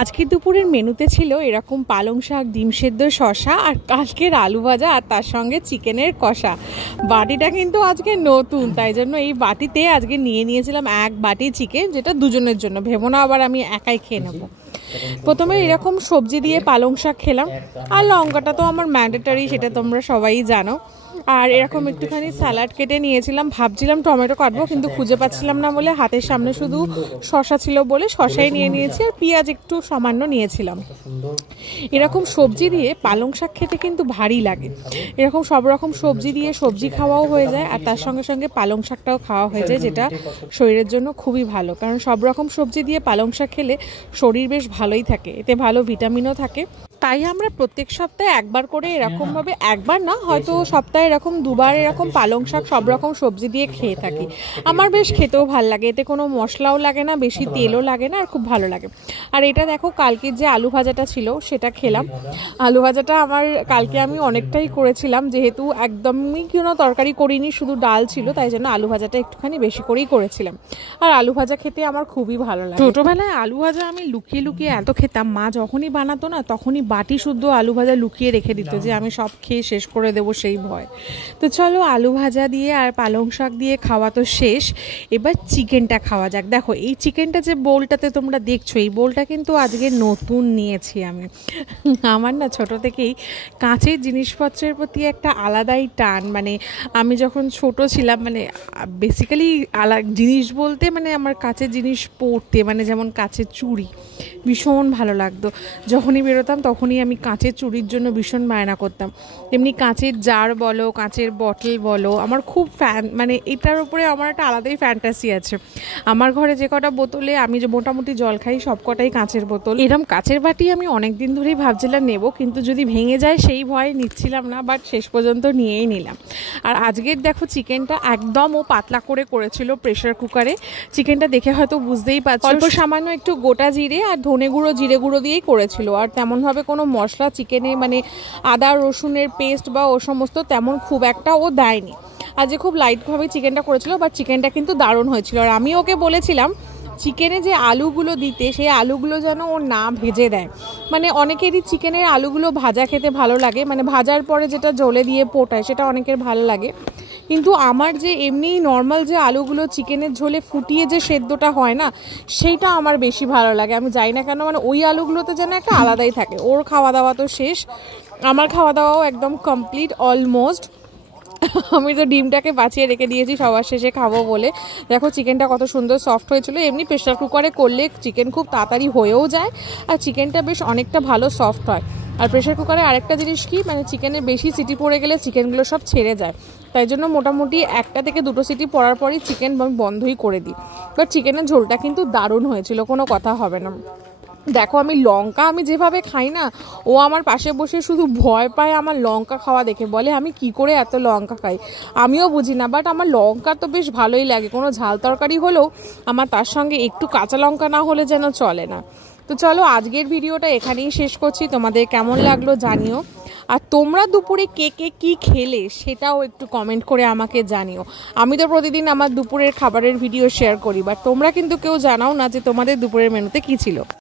আজকে দুপুরের মেনুতে ছিল এরকম পালং শাক, ডিম সেদ্ধ, শসা আর কালকের আলু ভাজা আর তার সঙ্গে চিকেনের কষা। বাটিটা কিন্তু আজকে নতুন, তাই জন্য এই বাটিতে আজকে নিয়েছিলাম এক বাটি চিকেন, যেটা দুজনের জন্য, ভেবো না আবার আমি একাই খেয়ে নেবো। প্রথমে এরকম সবজি দিয়ে পালং শাক খেলাম, আর লঙ্কাটা তো আমার ম্যান্ডেটারি, সেটা তোমরা সবাই জানো। আর এরকম একটুখানি স্যালাড কেটে নিয়েছিলাম, ভাবছিলাম টমেটো কাটবো কিন্তু খুঁজে পাচ্ছিলাম না বলে হাতের সামনে শুধু শসা ছিল বলে শসাই নিয়েছি, আর পেঁয়াজ একটু সামান্য নিয়েছিলাম। এরকম সবজি দিয়ে পালং শাক খেতে কিন্তু ভারী লাগে। এরকম সব রকম সবজি দিয়ে সবজি খাওয়াও হয়ে যায়, আর তার সঙ্গে সঙ্গে পালং শাকটাও খাওয়া হয়ে যায়, যেটা শরীরের জন্য খুবই ভালো। কারণ সব রকম সবজি দিয়ে পালং শাক খেলে শরীর বেশ ভালোই থাকে, এতে ভালো ভিটামিনও থাকে। তাই আমরা প্রত্যেক সপ্তাহে একবার করে এরকমভাবে, একবার না হয়তো সপ্তাহে এরকম দুবার এরকম পালং শাক সব রকম সবজি দিয়ে খেয়ে থাকি। আমার বেশ খেতেও ভালো লাগে, এতে কোনো মশলাও লাগে না, বেশি তেলও লাগে না, আর খুব ভালো লাগে। আর এটা দেখো, কালকের যে আলু ভাজাটা ছিল সেটা খেলাম। আলু ভাজাটা আমার কালকে আমি অনেকটাই করেছিলাম, যেহেতু একদমই কোনো তরকারি করিনি, শুধু ডাল ছিল, তাই জন্য আলু ভাজাটা একটুখানি বেশি করেই করেছিলাম। আর আলু ভাজা খেতে আমার খুবই ভালো লাগে। ছোটোবেলায় আলু ভাজা আমি লুকিয়ে লুকিয়ে এত খেতাম, মা যখনই বানাতো না তখনই বাটি শুদ্ধ আলু ভাজা লুকিয়ে রেখে দিত, যে আমি সব খেয়ে শেষ করে দেবো সেই ভয়। তো চলো, আলু ভাজা দিয়ে আর পালং শাক দিয়ে খাওয়া তো শেষ, এবার চিকেনটা খাওয়া যাক। দেখো, এই চিকেনটা যে বোলটাতে তোমরা দেখছো, এই বোলটা কিন্তু আজকে নতুন নিয়েছি আমি। আমার না ছোটো থেকেই কাঁচের জিনিসপত্রের প্রতি একটা আলাদাই টান। মানে আমি যখন ছোট ছিলাম, মানে বেসিক্যালি জিনিস বলতে মানে আমার কাঁচের জিনিস পরতে, মানে যেমন কাঁচের চুড়ি ভীষণ ভালো লাগতো। যখনই বেরোতাম তখনই আমি কাঁচের চুড়ির জন্য ভীষণ বায়না করতাম। তেমনি কাঁচের জার বলো, কাঁচের বটল বলো, আমার খুব মানে এটার উপরে আমার একটা আলাদাই ফ্যান্টাসি আছে। আমার ঘরে যে কটা বোতলে আমি যে মোটামুটি জল খাই, সব কটাই কাঁচের বোতল। এরকম কাঁচের বাটি আমি অনেক দিন ধরেই ভাবছিলাম নেব, কিন্তু যদি ভেঙে যায় সেই ভয়ে নিচ্ছিলাম না, বাট শেষ পর্যন্ত নিয়েই নিলাম। আর আজকের দেখো, চিকেনটা একদম ও পাতলা করে করেছিল প্রেশার কুকারে। চিকেনটা দেখে হয়তো বুঝতেই পারছো, অল্প সামান্য একটু গোটা জিরে আর ধনে গুঁড়ো, জিরে গুঁড়ো দিয়েই করেছিল। আর তেমনভাবে কোনো মশলা চিকেনে, মানে আদা রসুনের পেস্ট বা ও সমস্ত তেমন খুব একটা ও দেয়নি। আজ খুব লাইটভাবে চিকেনটা করেছিল, বাট চিকেনটা কিন্তু দারুণ হয়েছিল। আর আমি ওকে বলেছিলাম চিকেনে যে আলুগুলো দিতে, সেই আলুগুলো যেন ও না ভেজে দেয়। মানে অনেকেরই চিকেনের আলুগুলো ভাজা খেতে ভালো লাগে, মানে ভাজার পরে যেটা জলে দিয়ে পোটায় সেটা অনেকের ভালো লাগে, কিন্তু আমার যে এমনি নর্মাল যে আলুগুলো চিকেনের ঝোলে ফুটিয়ে যে সেদ্ধটা হয় না, সেইটা আমার বেশি ভালো লাগে। আমি জানি না কেন, মানে ওই আলুগুলোতে যেন একটা আলাদাই থাকে। ওর খাওয়া দাওয়া তো শেষ, আমার খাওয়া দাওয়াও একদম কমপ্লিট অলমোস্ট। আমি তো ডিমটাকে বাঁচিয়ে রেখে দিয়েছি সবার শেষে খাবো বলে। দেখো চিকেনটা কত সুন্দর সফট হয়েছিল। এমনি প্রেশার কুকারে করলে চিকেন খুব তাড়াতাড়ি হয়েও যায়, আর চিকেনটা বেশ অনেকটা ভালো সফট হয়। আর প্রেশার কুকারে আরেকটা জিনিস কি, মানে চিকেনের বেশি সিটি পড়ে গেলে চিকেনগুলো সব ছেড়ে যায়, তাই জন্য মোটামুটি 1 থেকে 2 সিটি পড়ার পরই চিকেন বন্ধই করে দিই। বাট চিকেনের ঝোলটা কিন্তু দারুণ হয়েছিল, কোনো কথা হবে না। দেখো, আমি লঙ্কা আমি যেভাবে খাই না, ও আমার পাশে বসে শুধু ভয় পায় আমার লঙ্কা খাওয়া দেখে, বলে আমি কি করে এত লঙ্কা খাই, আমিও বুঝি না। বাট আমার লঙ্কা তো বেশ ভালোই লাগে, কোনো ঝাল তরকারি হলেও আমার তার সঙ্গে একটু কাঁচা লঙ্কা না হলে যেন চলে না। তো চলো, আজকের ভিডিওটা এখানেই শেষ করছি। তোমাদের কেমন লাগলো জানিও, আর তোমরা দুপুরে কে কে কী খেলে সেটাও একটু কমেন্ট করে আমাকে জানিও। আমি তো প্রতিদিন আমার দুপুরের খাবারের ভিডিও শেয়ার করি, বাট তোমরা কিন্তু কেউ জানাও না যে তোমাদের দুপুরের মেনুতে কী ছিল।